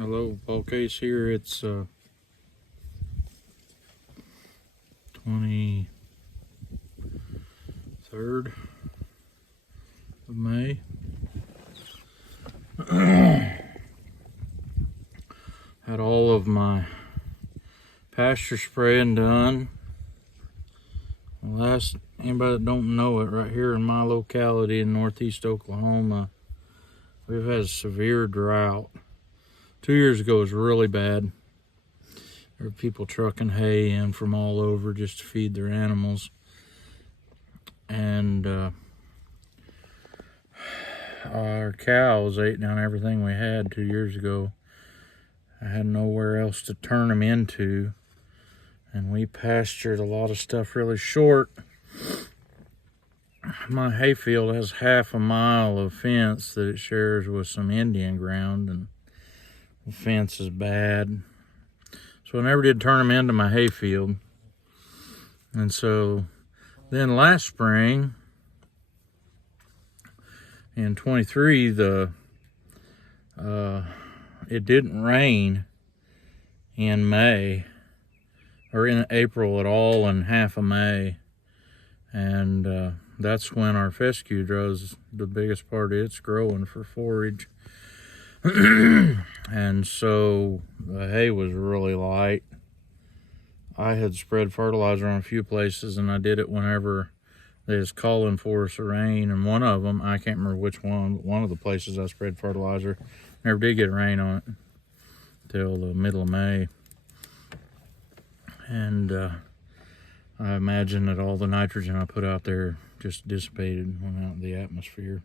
Hello, Paul Case here. It's 23rd of May. Had all of my pasture spraying done. Anybody that don't know it, right here in my locality in northeast Oklahoma, we've had a severe drought. 2 years ago was really bad. There were people trucking hay in from all over just to feed their animals. And our cows ate down everything we had 2 years ago. I had nowhere else to turn them into. And we pastured a lot of stuff really short. My hayfield has half a mile of fence that it shares with some Indian ground, and the fence is bad. So I never did turn them into my hayfield. And so then last spring, in 23, it didn't rain in May, or in April at all, in half of May. And that's when our fescue does the biggest part of its growing for forage. And so the hay was really light. I had spread fertilizer on a few places, and I did it whenever they was calling for us to rain. And one of them, I can't remember which one, but one of the places I spread fertilizer, never did get rain on it until the middle of May. And I imagine that all the nitrogen I put out there just dissipated, went out in the atmosphere.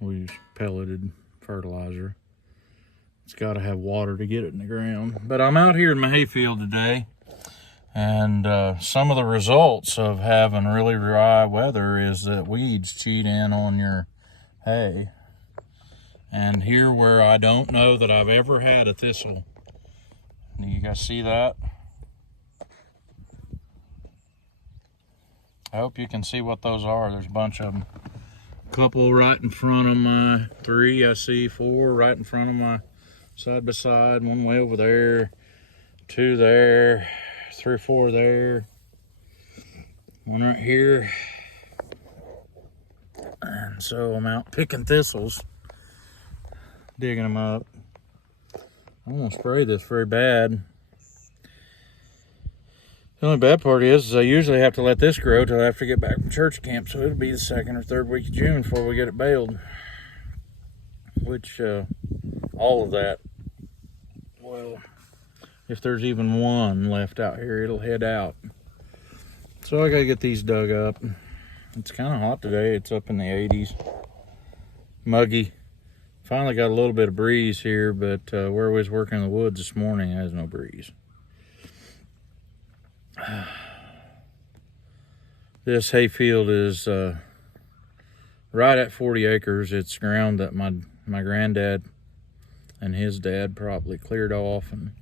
We used pelleted fertilizer. It's got to have water to get it in the ground. But I'm out here in my hayfield today, and some of the results of having really dry weather is that weeds cheat in on your hay. And here where I don't know that I've ever had a thistle. Do you guys see that? I hope you can see what those are. There's a bunch of them. A couple right in front of my 3. I see 4 right in front of my side by side. One way over there. 2 there. 3 or 4 there. One right here. And so I'm out picking thistles. Digging them up. I'm going to spray this very bad. The only bad part is I usually have to let this grow till after I get back from church camp, so it'll be the 2nd or 3rd week of June before we get it baled. Which, all of that, well, if there's even one left out here, it'll head out. So I gotta get these dug up. It's kind of hot today. It's up in the 80s. Muggy. Finally got a little bit of breeze here, but where we was working in the woods this morning, there's no breeze. This hayfield is right at 40 acres. It's ground that my granddad and his dad probably cleared off and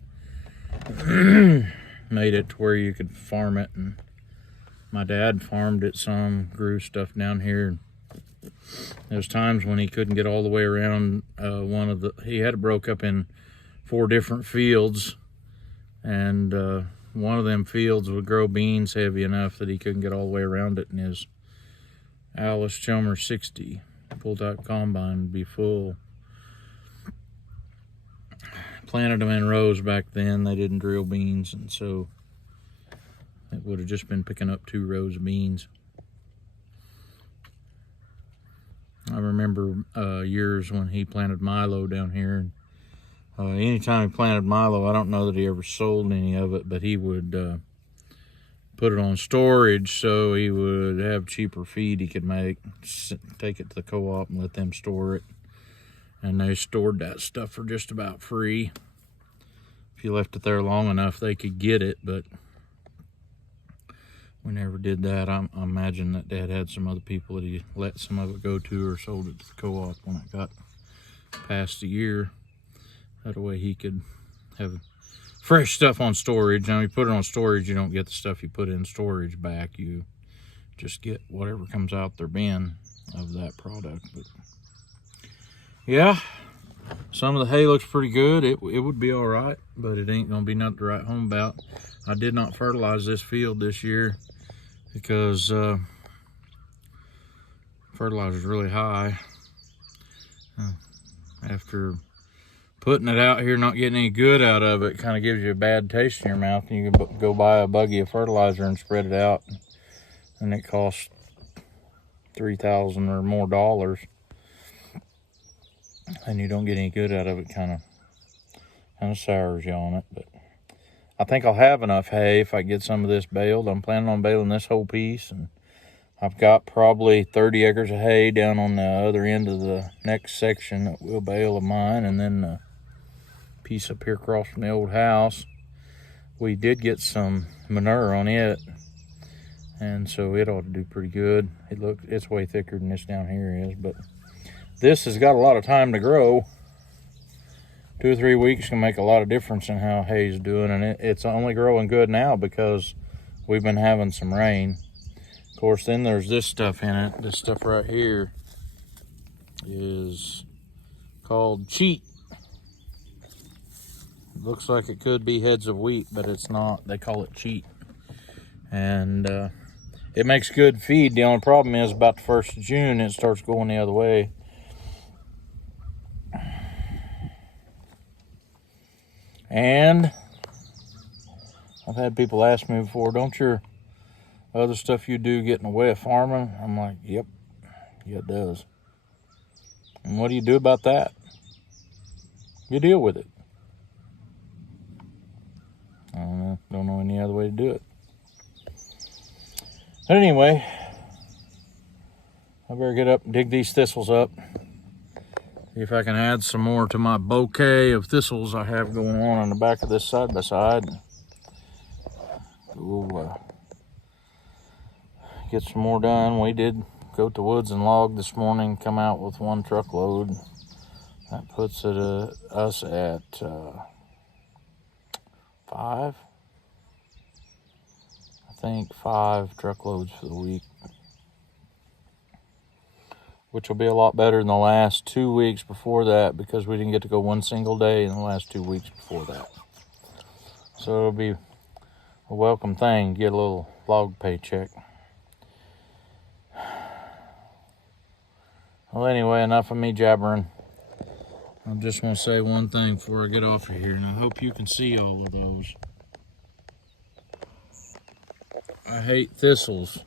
made it to where you could farm it. And my dad farmed it some, grew stuff down here. There's times when he couldn't get all the way around he had it broke up in 4 different fields, and one of them fields would grow beans heavy enough that he couldn't get all the way around it, and his Alice Chalmers 60 full-type combine would be full. Planted them in rows back then. They didn't drill beans, and so it would have just been picking up 2 rows of beans. I remember years when he planted milo down here. Anytime he planted milo, I don't know that he ever sold any of it, but he would put it on storage so he would have cheaper feed he could make, take it to the co-op and let them store it. And they stored that stuff for just about free. If you left it there long enough, they could get it, but we never did that. I imagine that Dad had some other people that he let some of it go to or sold it to the co-op when it got past a year. That way he could have fresh stuff on storage. Now, you put it on storage, you don't get the stuff you put in storage back. You just get whatever comes out their bin of that product. But yeah, Some of the hay looks pretty good. It would be all right, but it ain't gonna be nothing to write home about. I did not fertilize this field this year because fertilizer's really high. After putting it out here, not getting any good out of it, kind of gives you a bad taste in your mouth. And you can go buy a buggy of fertilizer and spread it out, and it costs $3,000 or more, and you don't get any good out of it. Kind of sours you on it. But I think I'll have enough hay if I get some of this baled. I'm planning on baling this whole piece, and I've got probably 30 acres of hay down on the other end of the next section that we'll bale of mine, and then the piece up here across from the old house. We did get some manure on it, and so it ought to do pretty good. It's way thicker than this down here is, but this has got a lot of time to grow. 2 or 3 weeks can make a lot of difference in how hay's doing, and it's only growing good now because we've been having some rain. Of course, then there's this stuff in it. This stuff right here is called cheat. Looks like it could be heads of wheat, but it's not. They call it cheat. And it makes good feed. The only problem is about the 1st of June, it starts going the other way. And I've had people ask me before, don't your other stuff you do get in the way of farming? I'm like, yep, yeah, it does. And what do you do about that? You deal with it. I don't know any other way to do it. But anyway, I better get up and dig these thistles up. See if I can add some more to my bouquet of thistles I have going on the back of this side-by-side. We'll get some more done. We did go to woods and log this morning, come out with 1 truckload. That puts us at 5. I think 5 truckloads for the week, which will be a lot better than the last 2 weeks before that, because we didn't get to go 1 single day in the last 2 weeks before that. So it'll be a welcome thing, get a little log paycheck. Well, anyway, enough of me jabbering. I just want to say one thing before I get off of here, and I hope you can see all of those. I hate thistles.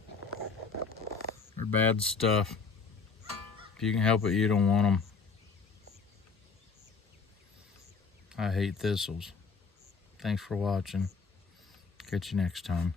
They're bad stuff. If you can help it, you don't want them. I hate thistles. Thanks for watching. Catch you next time.